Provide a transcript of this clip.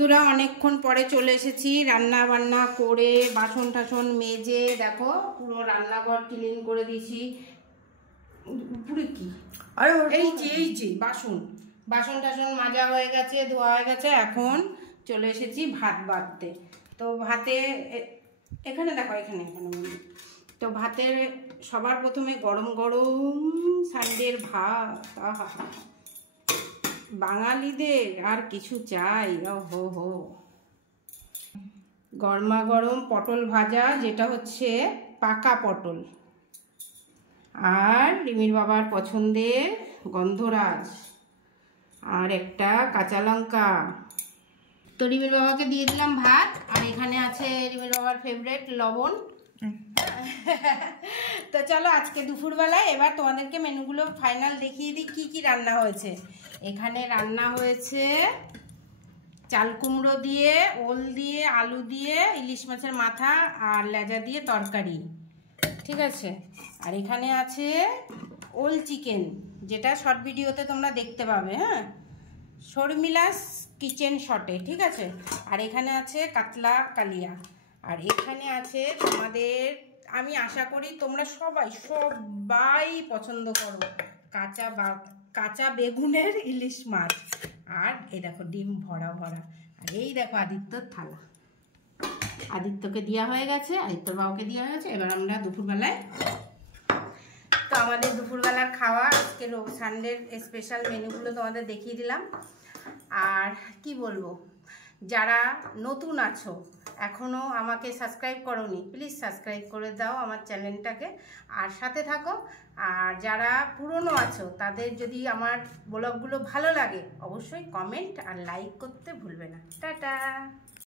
বন্ধুরা, অনেকক্ষণ পরে চলে এসেছি। রান্না বান্না করে বাসন টাসন মেজে দেখো পুরো রান্নাঘর ক্লিন করে দিয়েছি। পুরো কি এই যে বাসন টাসন মাজা হয়ে গেছে, ধোয়া হয়ে গেছে। এখন চলে এসেছি ভাত বাড়তে। তো ভাতে এখানে দেখো, এখানে তো ভাতের সবার প্রথমে গরম গরম সানডের ভাত। আহা, বাঙালিদের আর কিছু চাই? হো হো, গরমা গরম পটল ভাজা, যেটা হচ্ছে পাকা পটল, আর রিমির বাবার পছন্দের গন্ধরাজ, আর একটা কাঁচা লঙ্কা। তো রিমির বাবাকে দিয়ে দিলাম ভাত, আর এখানে আছে রিমির বাবার ফেভারিট লবণ। তো চলো আজকে দুপুরবেলায় এবার তোমাদেরকে মেনুগুলো ফাইনাল দেখিয়ে দিই কি কি রান্না হয়েছে। এখানে রান্না হয়েছে চাল কুমড়ো দিয়ে, ওল দিয়ে, আলু দিয়ে, ইলিশ মাছের মাথা আর লেজা দিয়ে তরকারি, ঠিক আছে। আর এখানে আছে ওল চিকেন, যেটা শর্ট ভিডিওতে তোমরা দেখতে পাবে, হ্যাঁ, শর্মিলাস কিচেন শটে, ঠিক আছে। আর এখানে আছে কাতলা কালিয়া। আর এখানে আছে তোমাদের, আমি আশা করি তোমরা সবাই পছন্দ করো, কাঁচা বেগুনের ইলিশ মাছ। আর এই দেখো ডিম ভরা ভরা। আর এই দেখো আদিত্যর থালা, আদিত্যকে দেওয়া হয়ে গেছে, আদিত্যর বাবাকে দেওয়া হয়ে গেছে। এবার আমরা দুপুরবেলায়, তো আমাদের দুপুরবেলার খাওয়া আজকে সানডের স্পেশাল মেনুগুলো তোমাদের দেখিয়ে দিলাম। আর কি বলবো, যারা নতুন আছো এখনও আমাকে সাবস্ক্রাইব করোনি, প্লিজ সাবস্ক্রাইব করে দাও আমার চ্যানেলটাকে, আর সাথে থাকো। আর যারা পুরনো আছো তাদের যদি আমার ব্লগগুলো ভালো লাগে অবশ্যই কমেন্ট আর লাইক করতে ভুলবে না। টাটা।